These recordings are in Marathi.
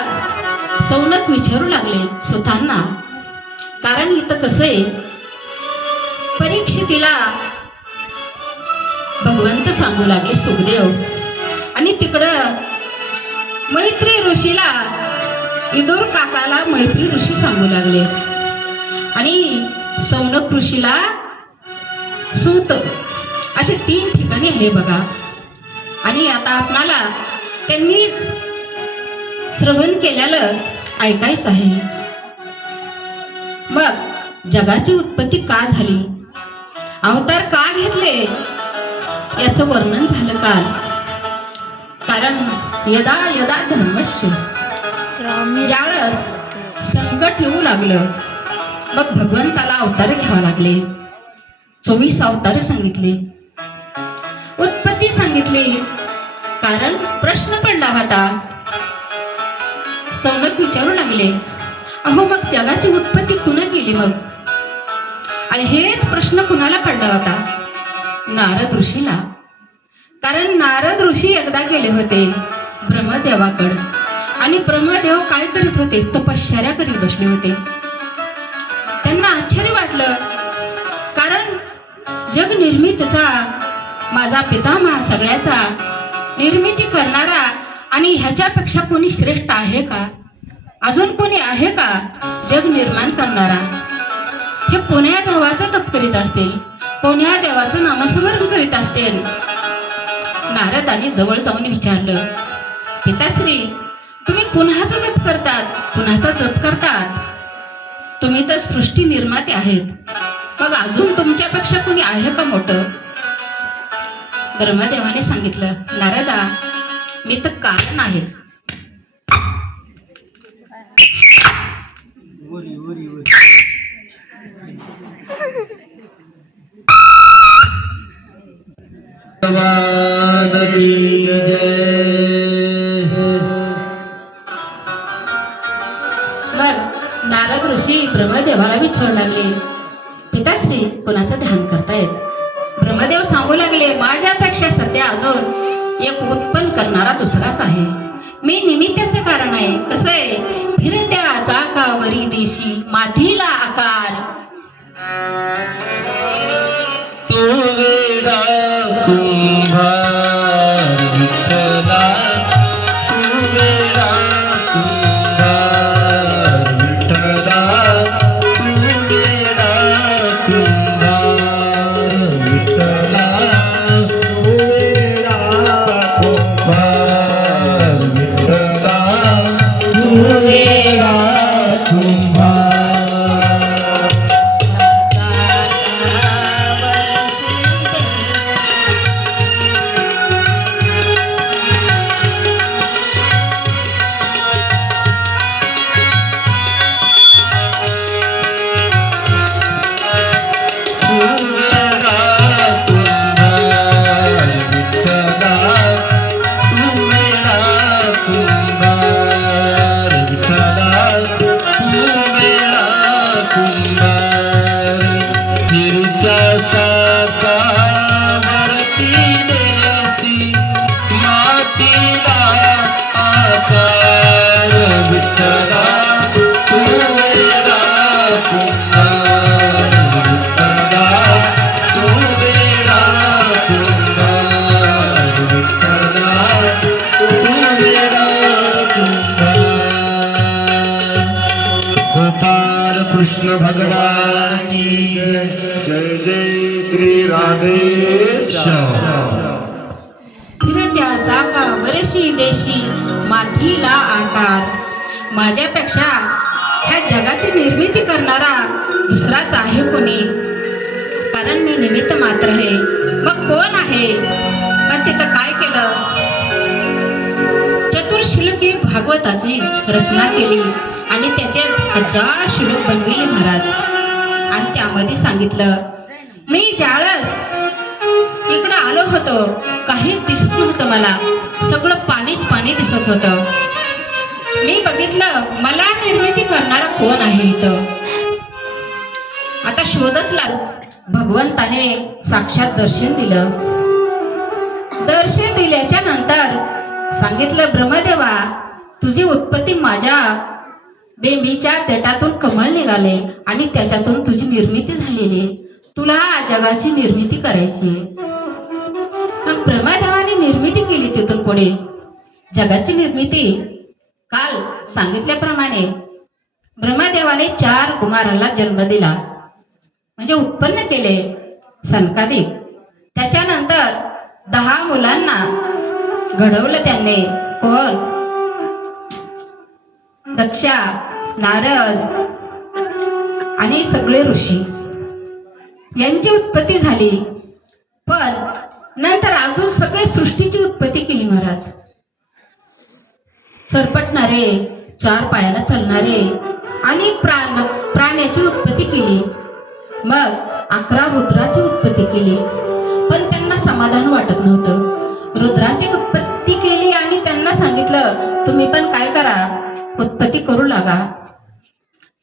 मग सौनक विचारू लागले स्वतःना, कारण इथं कसं आहे, परीक्षितीला भगवंत सांगू लागले सुखदेव, आणि तिकडं मैत्री ऋषीला, इदूर काकाला मैत्री ऋषी सांगू लागले, आणि सौनक ऋषीला सूत, असे 3 ठिकाणी आहे बघा. आणि आता आपणाला त्यांनीच श्रवण केलेलं ऐकायचं आहे. मग जगाची उत्पत्ती का झाली, अवतार का घेतले, याचं वर्णन झालं काल. कारण यदा यदा धर्मस्य, ज्यावेळेस संकट येऊ लागलं मग भगवंताला अवतार घ्यावा लागले. 24 अवतार सांगितले, उत्पत्ती सांगितली. कारण प्रश्न पडला होता. सौनक विचारू लागले, अहो मग जगाची उत्पत्ती कुणा केली मग, आणि हेच प्रश्न कुणाला पडला होता, नारद ऋषीला. कारण नारद ऋषी एकदा गेले होते ब्रह्मदेवाकडे, आणि ब्रह्मदेव काय करीत होते, तपश्चर्या करीत बसले होते. त्यांना आश्चर्य वाटलं, कारण जग निर्मितीचा माझा पितामह सगळ्याचा निर्मिती करणारा, आणि ह्याच्यापेक्षा कोणी श्रेष्ठ आहे का, अजून कोणी आहे का जग निर्माण करणारा. हे कोण्या देवाचं तप करीत असतील, कोण्या देवाचं नामस्मरण करीत असतील. नारदाने जवळ जाऊन विचारलं, पिताश्री तुम्ही कुणाचं तप करतात, कुणाचा जप करतात, तुम्ही तर सृष्टी निर्माते आहेत, मग अजून तुमच्यापेक्षा कोणी आहे का मोठं. ब्रह्मदेवाने सांगितलं, नारदा मी तर कारण आहे. मग नारद ऋषी ब्रह्मदेवाला विचारू लागले, पिताश्री कोणाचं ध्यान करतायत. ब्रह्मदेव सांगू लागले, माझ्यापेक्षा सध्या अजून एक उत्पन्न करणारा दुसराच आहे. मी निमित्ताचं कारण आहे. कसं आहे, फिरत्या चाकावरी देशी मातीला आकार, तो वेडा कुंभार विठ्ठला, तू वेडा कुंभार विठ्ठला, तू वेडा कुंभार विठ्ठला, तू वेडा कुंभार विठ्ठला, तू वेडा कुंभार. कृष्ण भगवान की जय. जय जय श्री राधेश्याम. फिरत्या चाका वरशी देशी मातीला आकार, माझ्यापेक्षा ह्या जगाची निर्मिती करणारा दुसराच आहे कोणी. कारण मी निमित्त मात्र आहे. मग कोण आहे, पण तिथं काय केलं, चतुर्श्लोकी भागवताची रचना केली आणि त्याचेच 1000 श्लोक बनविले महाराज. आणि त्यामध्ये सांगितलं, मी ज्यावेळेस इकडं आलो होतो काहीच दिसत नव्हतं, मला सगळं पाणीच पाणी दिसत होतं. मी बघितलं मला निर्मिती करणारा कोण आहे इथं. आता शोधच लागलो. भगवंताने साक्षात दर्शन दिलं. दर्शन दिल्याच्या नंतर सांगितलं, ब्रह्मदेवा तुझी उत्पत्ती माझ्या बेंबीच्या देठातून कमळ निघाले आणि त्याच्यातून तुझी निर्मिती झालेली आहे. तुला जगाची निर्मिती करायची आहे. मग ब्रह्मदेवाने निर्मिती केली. तिथून पुढे जगाची निर्मिती काल सांगितल्याप्रमाणे ब्रह्मदेवाने 4 कुमाराला जन्म दिला, म्हणजे उत्पन्न केले सनकादिक. त्याच्यानंतर 10 मुलांना घडवलं त्यांनी. कोण? दक्षा, नारद आणि सगळे ऋषी यांची उत्पत्ती झाली. पण नंतर अजून सगळे सृष्टीची उत्पत्ती केली महाराज. सरपटणारे, 4 पायाला चालणारे आणि प्राण्याची उत्पत्ती केली. मग 11 रुद्राची उत्पत्ती केली. पण त्यांना समाधान वाटत नव्हतं. रुद्राची उत्पत्ती केली आणि त्यांना सांगितलं तुम्ही पण काय करा, उत्पत्ती करू लागा,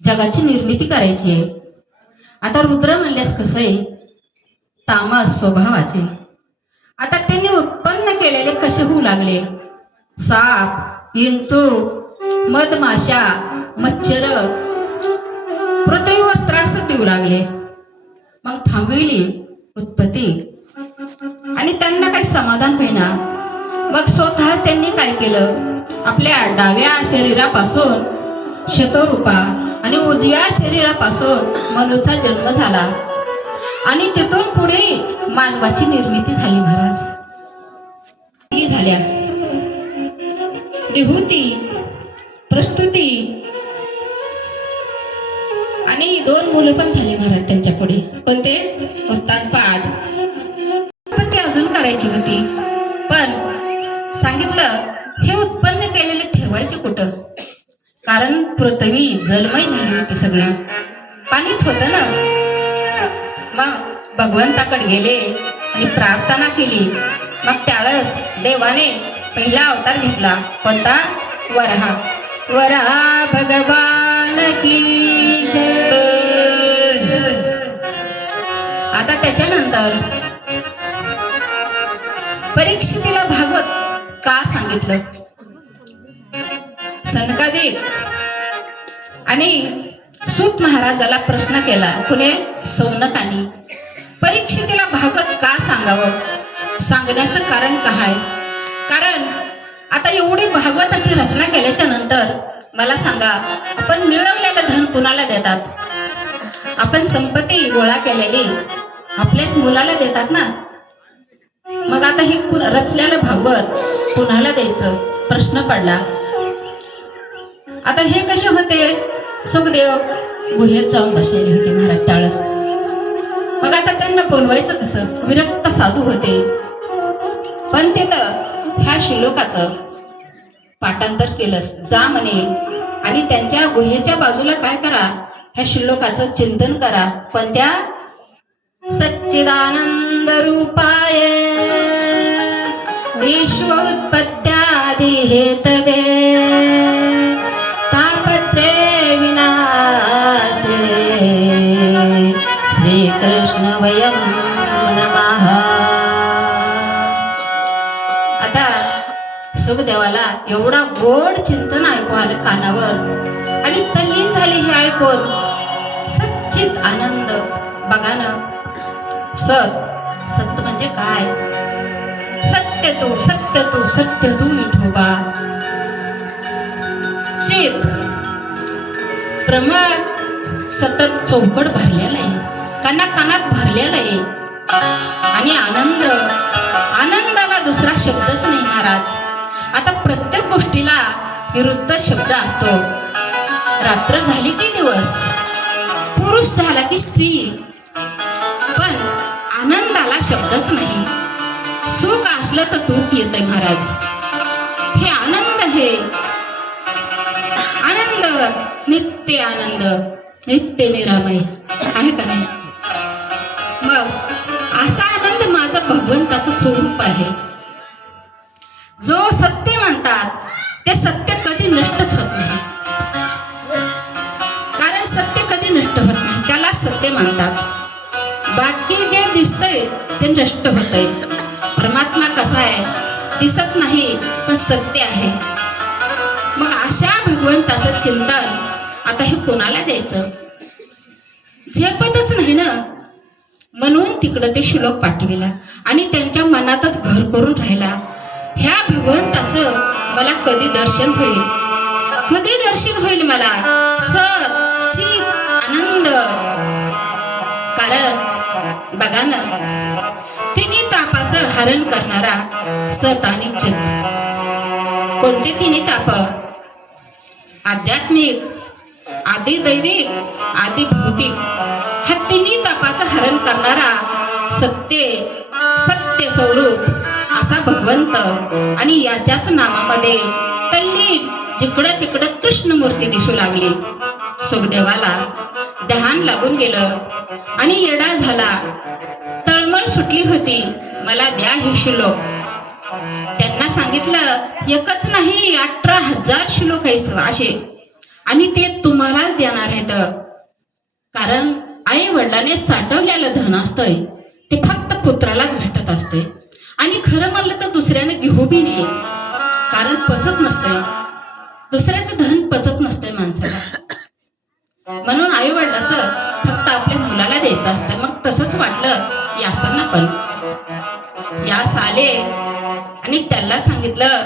जगाची निर्मिती करायची आहे. आता रुद्र म्हणल्यास कसं आहे, तामस स्वभावाचे. आता त्यांनी उत्पन्न केलेले कसे होऊ लागले? साप, विंचू, मधमाशा, मच्छर पृथ्वीवर त्रास देऊ लागले. मग थांबविली उत्पत्ती आणि त्यांना काही समाधान होईना. मग स्वतःच त्यांनी काय केलं, आपल्या डाव्या शरीरापासून शतरूपा आणि उजव्या शरीरापासून मनुचा जन्म झाला आणि तिथून पुढे मानवाची निर्मिती झाली महाराज. झाल्या विभूती, प्रस्तुती आणि 2 मुलं पण झाली महाराज त्यांच्या पुढे. कोणते? उत्तानपाद. उत्पत्ती अजून करायची होती, पण सांगितलं हे उत्पन्न केलेले ठेवायचे कुठं? कारण पृथ्वी जलमय झाली होती, सगळी पाणीच होतं ना. मग भगवंताकडे गेले आणि प्रार्थना केली. मग त्यावेळेस देवाने पहिला अवतार घेतला. कोणता? वराह. वराह भगवान की जय. आता त्याच्यानंतर परीक्षितीला भागवत का सांगितलं? सनकादिक आणि सूत महाराजाला प्रश्न केला. कुणे? सौनकाने. परीक्षितीला भागवत का सांगावं? सांगण्याचं कारण काय? कारण आता एवढी भागवताची रचना केल्याच्या नंतर मला सांगा, आपण मिळवलेलं धन कुणाला देतात? आपण संपत्ती गोळा केलेली आपल्याच मुलाला देतात ना. मग आता हे रचलेलं भागवत कुणाला द्यायचं प्रश्न पडला. आता हे कसे होते? सुखदेव गुहेत जाऊन बसलेले होते महाराज त्यावेळेस. मग आता त्यांना बोलवायचं कसं? विरक्त साधू होते. पण तिथं ह्या श्लोकाचं पाठांतर केलं. जा म्हणे आणि त्यांच्या गुहेच्या बाजूला काय करा, ह्या श्लोकाचं चिंतन करा. पण त्या सच्चिदानंद रूपाय विश्वोत्पत्त्यादि हेतवे तापत्रे विनाशे श्रीकृष्ण वयं नमः. आता सुखदेवाला एवढा गोड चिंतन ऐकू आलं कानावर आणि तल्लीन झाली हे ऐकून. सच्चित आनंद. बघा ना, सत्य म्हणजे काय? सत्य तू, सत्य तू, सत्य तू विठोबा. चित ब्रह्म सतत चौकट भरलेला आहे, कानात भरलेला आहे. आणि आनंद, आनंदाला दुसरा शब्दच नाही महाराज. आता प्रत्येक गोष्टीला विरुद्ध शब्द असतो. रात्र झाली की दिवस, पुरुष झाला की स्त्री, पण आनंदाला शब्दच नाही. सुख असलं तर दुःख येतंय महाराज. हे आनंद, हे आनंद नित्य आनंद, नित्य निरामय आहे का नाही? मग असा आनंद माझा भगवंताचं स्वरूप आहे. जो सत्य म्हणतात ते सत्य कधी नष्टच होत नाही. कारण सत्य कधी नष्ट होत नाही, त्याला सत्य म्हणतात. बाकी जे दिसतंय ते नष्ट होतंय. परमात्मा कसा आहे? दिसत नाही पण सत्य आहे. मग अशा भगवंताचं चिंतन आता हे कोणाला द्यायचं, झेपतच नाही ना. म्हणून तिकडं ते श्लोक पाठविला आणि त्यांच्या मनातच घर करून राहिला. ह्या भगवंताचं मला कधी दर्शन होईल, कधी दर्शन होईल मला, सत चित आनंद. कारण बघा ना, तिन्ही तापाचं हरण करणारा सत आणि चित. कोणते तिन्ही ताप? आध्यात्मिक, आदि दैविक, आदि भौतिक. ह्या तिन्ही तापाचं हरण करणारा सत्य स्वरूप असा भगवंत. आणि याच्याच नामामध्ये तल्लीन जिकडं तिकडं कृष्णमूर्ती दिसू लागली. सुखदेवाला ध्यान लागून गेलं आणि येडा झाला. तळमळ सुटली होती, मला द्या हे श्लोक. त्यांना सांगितलं एकच नाही 18,000 श्लोक आहेत असे, आणि ते तुम्हालाच देणार आहेत. कारण आई वडिलांनी साठवलेलं धन असतंय ते फक्त पुत्रालाच भेटत असते. आणि खरं म्हणलं तर दुसऱ्याने घेऊ बी नाही, कारण पचत नसतंय, दुसऱ्याचं धन पचत नसतंय माणसाला. म्हणून आई वडिलाचं फक्त आपल्या मुलाला द्यायचं असतं. मग तसंच वाटलं यासांना पण. यास आले आणि त्याला सांगितलं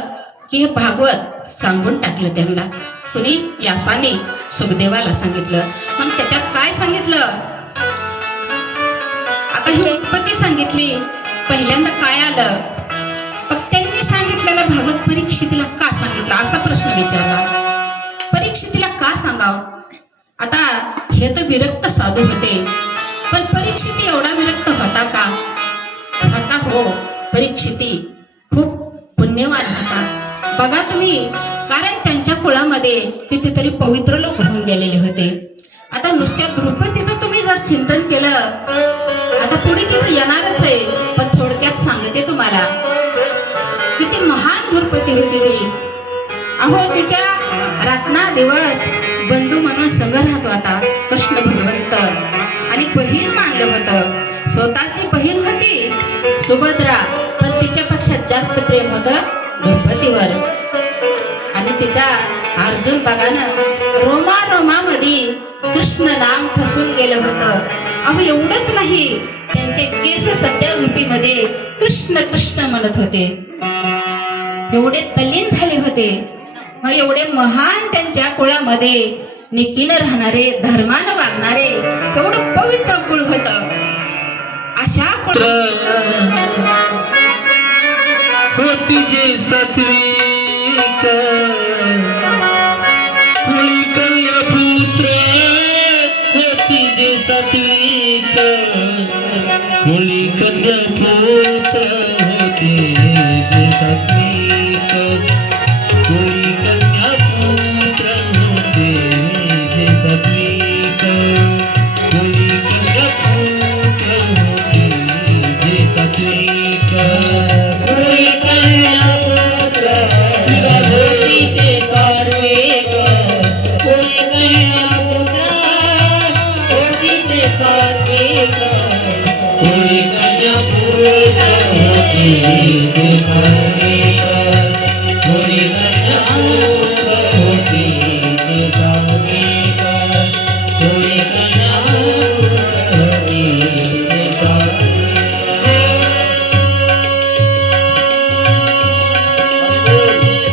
की हे भागवत सांगून टाकलं त्यांना. कुणी? यासाने सुखदेवाला सांगितलं. मग त्याच्यात काय सांगितलं? आता ही उत्पत्ती सांगितली. पहिल्यांदा काय आलं? मग त्यांनी सांगितलेलं भागवत परीक्षितीला का सांगितलं असा प्रश्न विचारला. परीक्षितीला का सांगाव? आता हे तर विरक्त साधू होते, पण परीक्षिती एवढा विरक्त होता का? होता. हो, परीक्षिती खूप पुण्यवान होता. बघा तुम्ही, कारण त्यांच्या कुळामध्ये कितीतरी पवित्र लोक होऊन गेलेले होते. आता नुसत्या द्रौपदीचं तुम्ही जर चिंतन केलं, आता पुढे तिचं येणारच आहे, पण थोडक्यात सांगते तुम्हाला, किती महान द्रौपदी होती ती. अहो, तिच्या रात्रा दिवस बंधू म्हणून संग राहत होता कृष्ण भगवंत. आणि बहीण मानलं होतं. स्वतःची बहीण होती सुभद्रा, पण तिच्यापेक्षा जास्त प्रेम होतं द्रौपदीवर. आणि तिचा अर्जुन बघा ना, रोमा रोमामध्ये कृष्ण नाम ठसून गेलं होतं. अहो, एवढंच नाही, त्यांचे केस सध्या झुपीमध्ये कृष्ण कृष्ण म्हणत होते. एवढे तल्लीन झाले होते. मग एवढे महान त्यांच्या कुळामध्ये निकीनं राहणारे, धर्मानं वागणारे एवढं पवित्र कुळ होतं. अशा होती जे सात्विक कुळी कन्या पुत्र, होती जे सात्विक कुळी कन्या पुत्र, होते जे सात्विक कुळी कन्या पुत्र, होते जे सात्विक कुळी कन्या पुत्र, होते जे सात्विक कुळी कन्या पुत्र, होतीचे सात्विक कुळी कन्या पुत्र, होतीचे सात्विक कुळी कन्या पुत्र, होतीचे सात्विक कुळी कन्या पुत्र, होतीचे सात्विक कुळी कन्या पुत्र, होतीचे सात्विक.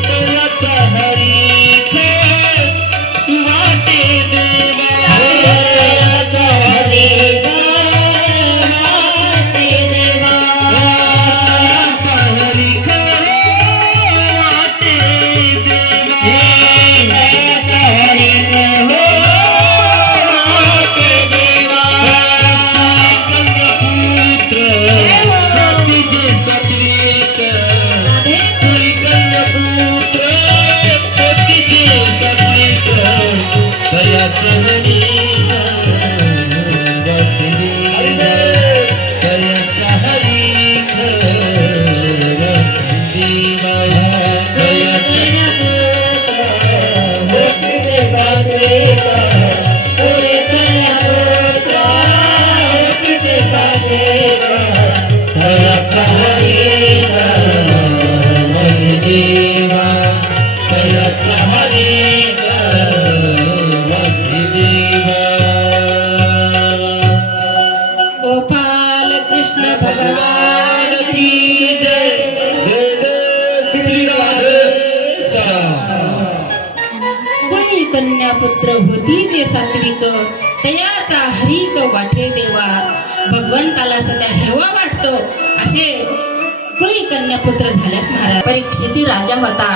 देवाचा हरीख वाटे देवा, देवाचा हरीख वाटे देवा, देवाचा हरीख कन्या पुत्र होती जे सात्विक, तयाचा हरिक वाटे देवा. भगवंताला सध्या हेवा वाटतो असे कुळी कन्या पुत्र झाल्यास महाराज. परीक्षिती राजा होता.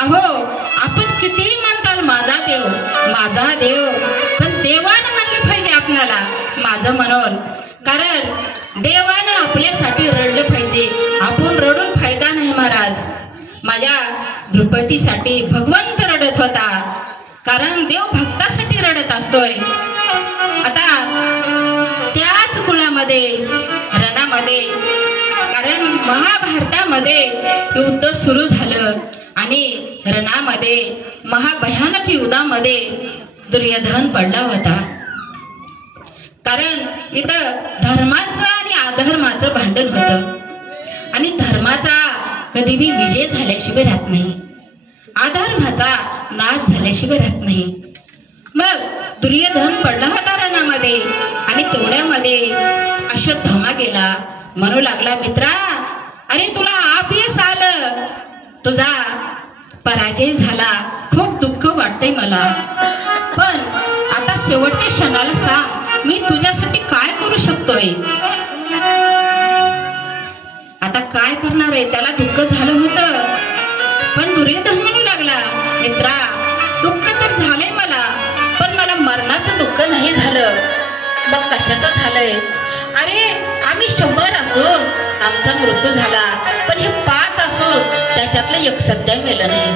अहो आपण किती म्हणताल माझा देव माझा देव, पण देवानं म्हणलं पाहिजे आपणाला माझं म्हणून. कारण देवानं आपल्यासाठी रडलं पाहिजे, आपण रडून फायदा नाही महाराज. माझ्या द्रुपदीसाठी भगवंत रडत होता, कारण देव भक्तासाठी रडत असतोय. आता त्याच कुळामध्ये रणामध्ये, कारण महाभारतामध्ये युद्ध सुरू झालं आणि रणामध्ये महाभयानक युद्धामध्ये दुर्योधन पडला होता. कारण इथं धर्माचं आणि अधर्माचं भांडण होतं आणि धर्माचा कधी बी विजय झाल्याशिवाय राहत नाही, अधर्माचा नाश झाल्याशिवाय राहत नाही. मग दुर्योधन पडला होता रणामध्ये आणि तेवढ्यामध्ये अश्वत्थामा गेला. म्हणू लागला, मित्रा अरे तुला अपयश आलं, तुझा पराजय झाला, खूप दुःख वाटतंय मला. पण आता शेवटच्या क्षणाला सांग मी तुझ्यासाठी काय करू शकतोय. आता काय करणार आहे, त्याला दुःख झालं होतं. पण दुर्योधन म्हणू लागला, मित्रा दुःख तर झालंय मला, पण मला मरणाचं दुःख नाही झालं. मग कशाचं झालंय. अरे आम्ही 100 असून आमचा मृत्यू झाला, पण हे 5 असून त्याच्यातलं एक सध्या मेलं नाही.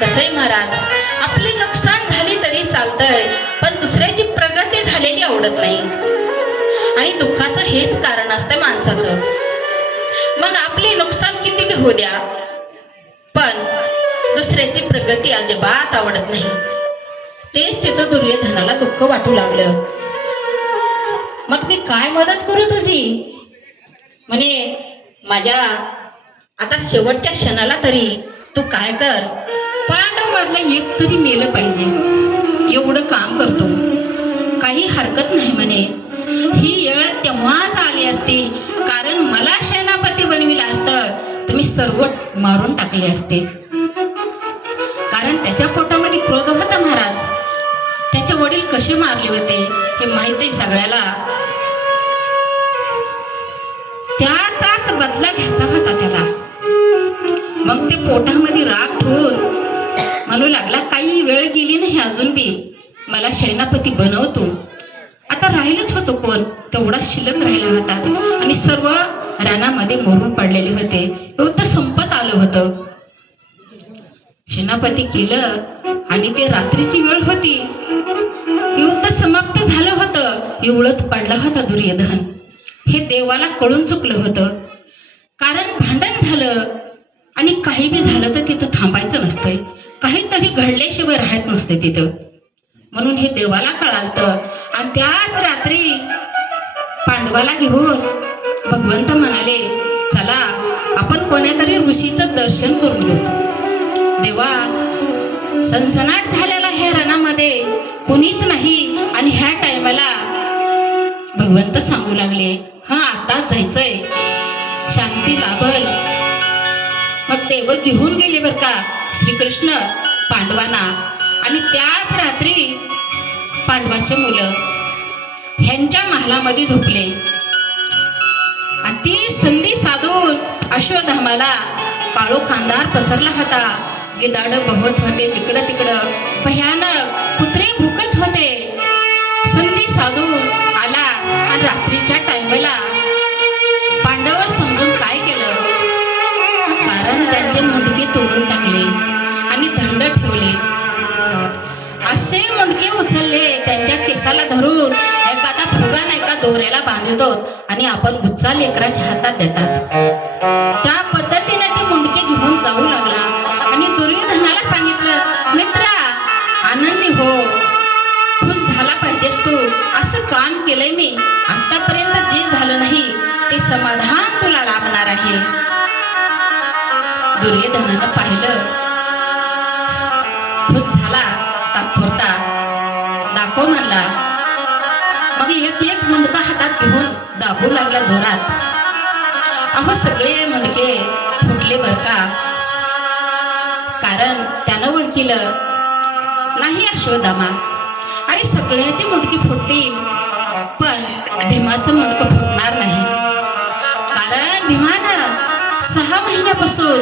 कसंय महाराज, आपली नुकसान झाली तरी चालतंय, पण दुसऱ्याची प्रगती झालेली आवडत नाही. आणि दुःखाचं हेच कारण असतं माणसाचं. मग आपली नुकसान किती बी होऊ द्या, पण दुसऱ्याची प्रगती अजिबात आवडत नाही. तेच तिथं दुर्योधनाला दुःख वाटू लागलं. मग मी काय मदत करू तुझी. म्हणे माझ्या आता शेवटच्या क्षणाला तरी तू काय कर, पांडव मधलं एक तरी मेलं पाहिजे, एवढं काम करतो. काही हरकत नाही म्हणे. ही वेळ तेव्हाच आली असती, कारण मला सेनापती बनविलं असतं तर मी सर्व मारून टाकले असते. कारण त्याच्या पोटामध्ये क्रोध होता महाराज. त्याचे वडील कसे मारले होते हे माहित आहे सगळ्याला. त्याचाच बदला घ्यायचा होता त्याला. मग ते पोटामध्ये राग ठेवून म्हणू लागला, काही वेळ गेली नाही अजून बी, मला सेनापती बनवतो. आता राहिलंच होतं कोण, तेवढा शिल्लक राहिला होता आणि सर्व रानामध्ये मरून पडलेले होते. युद्ध संपत आलं होतं. सेनापती केलं आणि ते रात्रीची वेळ होती, युद्ध समाप्त झालं होतं. एवढत पडला होता दुर्योधन. हे देवाला कळून चुकलं होतं, कारण भांडण झालं आणि काही बी झालं तर तिथं थांबायचं नसतंय, काहीतरी घडल्याशिवाय राहत नसते तिथं. म्हणून हे देवाला कळालतं. आणि त्याच रात्री पांडवाला घेऊन भगवंत म्हणाले, चला आपण कोण्यातरी ऋषीचं दर्शन करून घेतो. देवा सनसनाट झालेला ह्या रणामध्ये कोणीच नाही आणि ह्या टायमाला भगवंत सांगू लागले, हा आता जायचंय, शांती लाभल. मग देव घेऊन गेले बर का श्रीकृष्ण पांडवांना. आणि त्याच रात्री पांडवाचे मुलं ह्यांच्या महालामध्ये झोपले. आणि ती संधी साधून अश्वत्थामाला काळोख अंधार पसरला होता. गिधाड बहत होते जिकडं तिकडं, भयानक कुत्रे भुकत होते. संधी साधून आला आणि रात्रीच्या टायमाला पांडव समजून काय केलं, कारण त्यांचे मुंडके तोडून टाकले आणि दंड ठेवले. असे मुंडके उचलले, त्यांच्या केसाला धरून एखादा फुगा नाही का दोऱ्याला बांधतो आणि आपण गुच्चा लेकराच्या हातात देतात. त्या पद्धतीने ते मुंडके घेऊन जाऊ लागला आणि दुर्योधनाला सांगितलं, मित्रा आनंदी हो, खुश झाला पाहिजेस तू. असं काम केलंय मी आतापर्यंत, जे झालं नाही ते समाधान तुला लाभणार आहे. दुर्योधनानं पाहिलं, खुश झाला तात्पुरता, दाखव म्हणला. मग एक एक मुंडका हातात घेऊन दाबू लागला जोरात. अहो सगळे मुंडके फुटले बर का, कारण त्यानं ओळखीलं नाही यशोदामा, अरे सगळ्याची मुंडकी फुटतील पण भीमाचं मुंडकं फुटणार नाही. कारण भीमानं 6 महिन्यापासून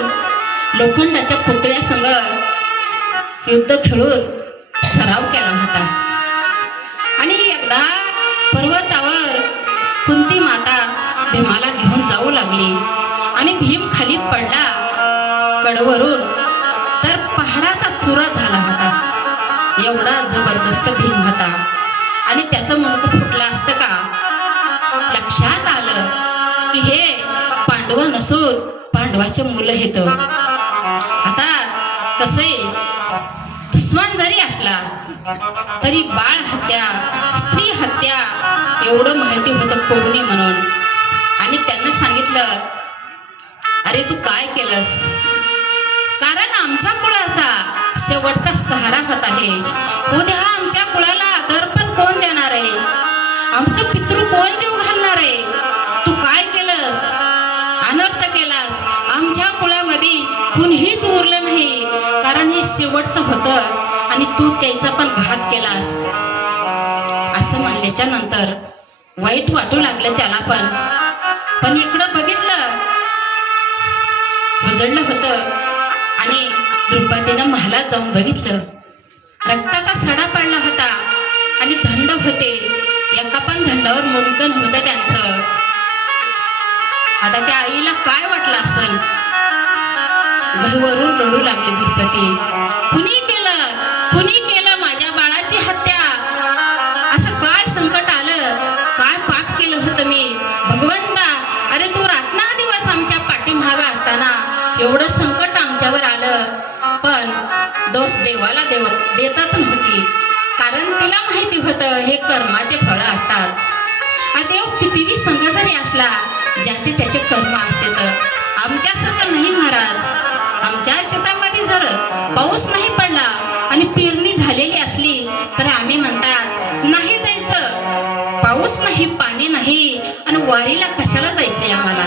लोखंडाच्या पुतळ्यासंग युद्ध खेळून सराव केला होता. आणि एकदा पर्वतावर कुंती माता भीमाला घेऊन जाऊ लागली आणि भीम खाली पडला कडवरून तर पहाडाचा चुरा झाला होता. एवढा जबरदस्त भीम होता आणि त्याचं मुंडकं फुटलं असतं का? लक्षात आलं की हे पांडव नसून पांडवाचे मुलं हेत. आता कसं दुश्मन जरी असला तरी बाळ हत्या, स्त्री हत्या एवढं माहिती होतं करू नये म्हणून. आणि त्यांना सांगितलं, अरे तू काय केलंस? कारण आमच्या कुळाचा शेवटचा सहारा होत आहे. उद्या आमच्या कुळाला दर्पण कोण देणार आहे? आमचं पितृ कोण जीव घालणार आहे? तू काय केलंस? अनर्थ केलास. आमच्या कुळामध्ये कुणीच उरलं नाही, कारण हे शेवटचं होतं आणि तू त्याचा पण घात केलास. असं म्हणल्याच्या नंतर वाईट वाटू लागलं त्याला पण इकडं बघितलं उजळलं होतं. आणि द्रुपदीनं महालात जाऊन बघितलं, रक्ताचा सडा पडला होता आणि धंड होते. एका पण धंडावर मुंडकन होतं त्यांचं. आता त्या आईला काय वाटलं असेल? गहिवरून रडू लागले द्रुपदी. कुणी केलं माझ्या बाळाची हत्या? असं काय संकट आलं? काय पाप केलं होतं मी? भगवंता, अरे तू रात्रंदिवस आमच्या पाठीमागं असताना एवढं संकट आमच्यावर आलं. पण दोष देवाला देतच नव्हती, कारण तिला माहिती होतं हे कर्माचे फळं असतात. देव कितीही संघ जरी असला, ज्याचे त्याचे कर्म असते. तर आमच्यासारखं नाही महाराज. आमच्या शेतामध्ये जर पाऊस नाही पडला आणि पेरणी झालेली असली तर आम्ही म्हणतात नाही जायचं. पाऊस नाही, पाणी नाही आणि वारीला कशाला जायचंय आम्हाला?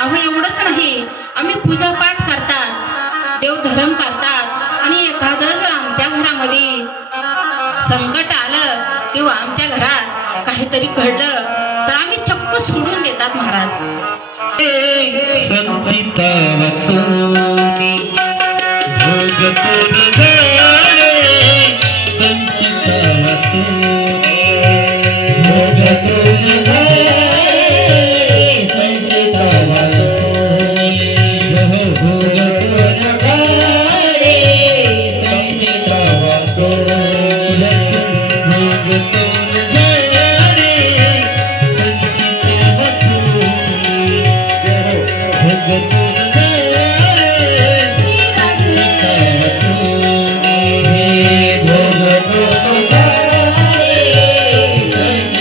अहो एवढंच नाही, आम्ही पूजापाठ करतात, देवधर्म करतात आणि एखादं जर आमच्या घरामध्ये संकट आलं किंवा आमच्या घरात काहीतरी घडलं तर आम्ही चक्क सोडून देतात महाराज. संचिता वासोनी भोगतोन गाणे, संचिता वासोनी भोगतोन गाणे, संचिता वासोनी भोगतोन गाणे, संचिता वासोनी भोगतोन गाणे, संचिता वासोनी भगतोन गाणे, संचिता वासोनी भगतोन गाणे,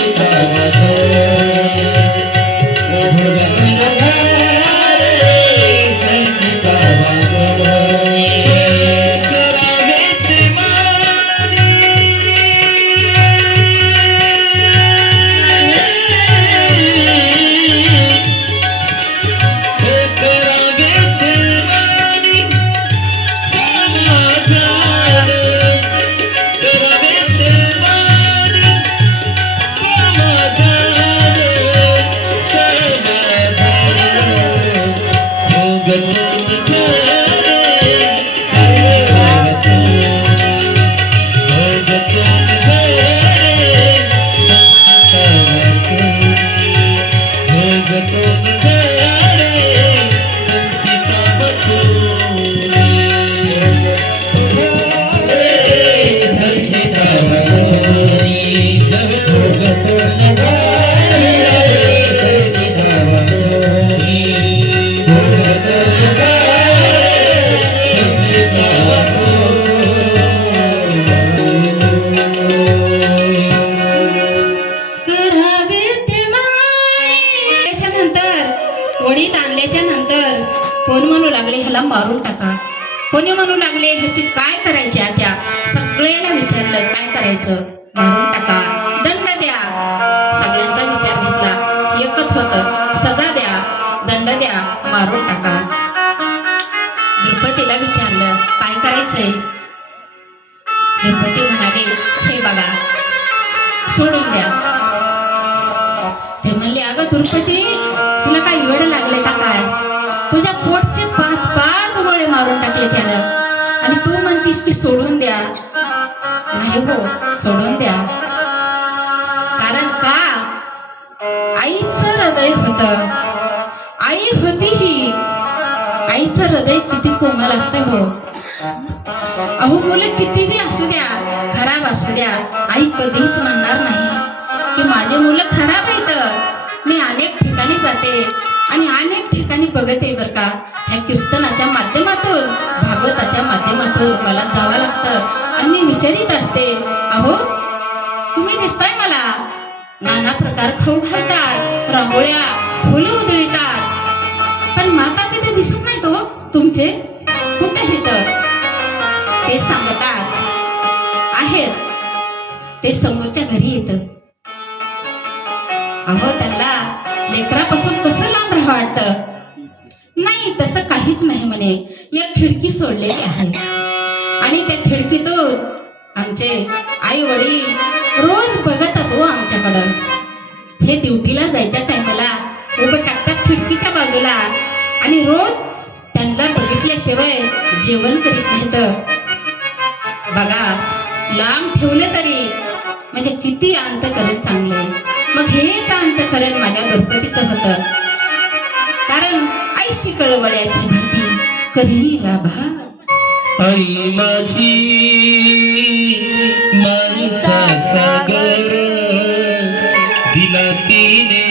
संचिता वासोनी भगतोन गाणे, संचिता वासोनी करावेत मानी, करावेत मानी समाधान, करावेत मानी समाधान, समाधान भोगतोन गाणे, संचिता वासोनी भोगतोन गाणे, संचिता वासोनी भोगतोन गाणे, संचिता वासोनी संचिता वासोनी भोगतोन गाणे, संचिता वासोनी भोगतोन गाणे, संचिता वासोनी करावे ते माय. त्याच्यानंतर वडीत आणल्याच्या नंतर कोण म्हणू लागले ह्याला मारून टाका, कोणी म्हणू लागले ह्याची काय करायची त्या. सगळ्यांना विचारलं काय करायचं? मारून टाका, दंड द्या. सगळ्यांचा विचार घेतला, एकच होतं, सजा द्या, दंड द्या, मारून टाका. द्रुपदीला विचारलं काय करायचंय? द्रौपदी म्हणाले, हे बघा सोडून द्या. ते म्हणले, अगं द्रौपदी, तुला काय वेळ लागले का काय? तुझ्या पोटचे 5 गोळे मारून टाकले त्यानं आणि तू म्हणतीस की सोडून द्या. नाही हो, सोडून द्या. कारण का, आईचं हृदय होत, आई होती ही. आईचं हृदय किती कोमल असते हो. अहो, मुलं कितीही असू द्या, खराब असू द्या, आई कधीच म्हणणार नाही की माझे मुलं खराब आहेत. मी अनेक ठिकाणी जाते आणि अनेक ठिकाणी बघते बर का, ह्या कीर्तनाच्या माध्यमातून, भागवताच्या माध्यमातून मला जावं लागतं आणि मी विचारित असते, अहो तुम्ही दिसताय मला, नाना प्रकार खाऊ घालतात, रांगोळ्या, फुलं उधळीतात, पण माता पिता दिसत नाही तो तुमचे कुठे येत? ते सांगतात आहेत, ते समोरच्या घरी येत. अहो, त्यांना लेकरापासून कसं लांब राहावं वाटतं? नाही, तसं काहीच नाही म्हणे. एक खिडकी सोडलेली आहे आणि त्या खिडकीतून आमचे आई वडील रोज बघतात हो आमच्याकडं. हे ड्युटीला जायच्या टायमाला उभं टाकतात खिडकीच्या बाजूला आणि रोज त्यांना बघितल्याशिवाय जेवण करीत नाहीत. बघा, लांब ठेवले तरी म्हणजे किती अंतकरण चांगलं. मग हेच अंतकरण माझ्या द्रौपदीचं होतं. कारण आईशी कळवळ्याची भक्ती करीला भाग. आई माझी मानसा सागर दिला तिने